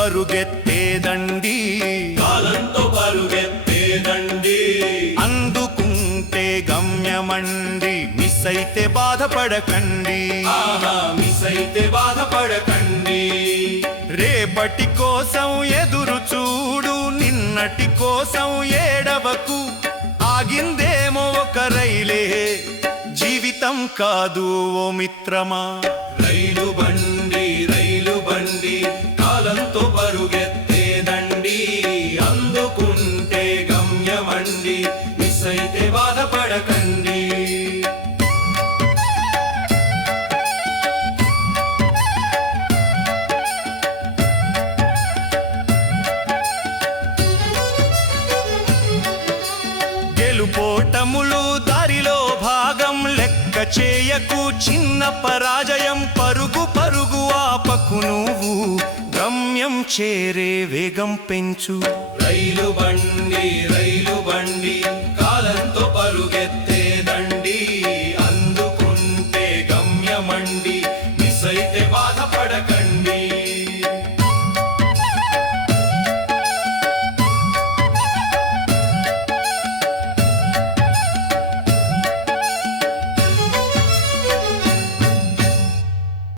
పరుగెత్తేదండి, కాలంతో పరుగెత్తేదండి. అందుకుంటే గమ్యమండి, మిస్ అయితే బాధపడకండి. ఆహా, మిస్ అయితే బాధపడకండి. రేపటి కోసం ఎదురు చూడు, నిన్నటి కోసం ఏడవకు. ఆగిందేమో ఒక రైలే, జీవితం కాదు ఓ మిత్రమా. రైలు బండి కాలంతో పరుగెత్తేదండి, అందుకుంటే గమ్యమండి, మిస్ అయితే బాధపడకండి. గెలుపోటములు దారిలో భాగం, లెక్క చేయకు చిన్న పరాజయం. పరుగు పరుగు ఆపకు నువ్వు, గమ్యం చేరే వేగం పెంచు. రైలు బండి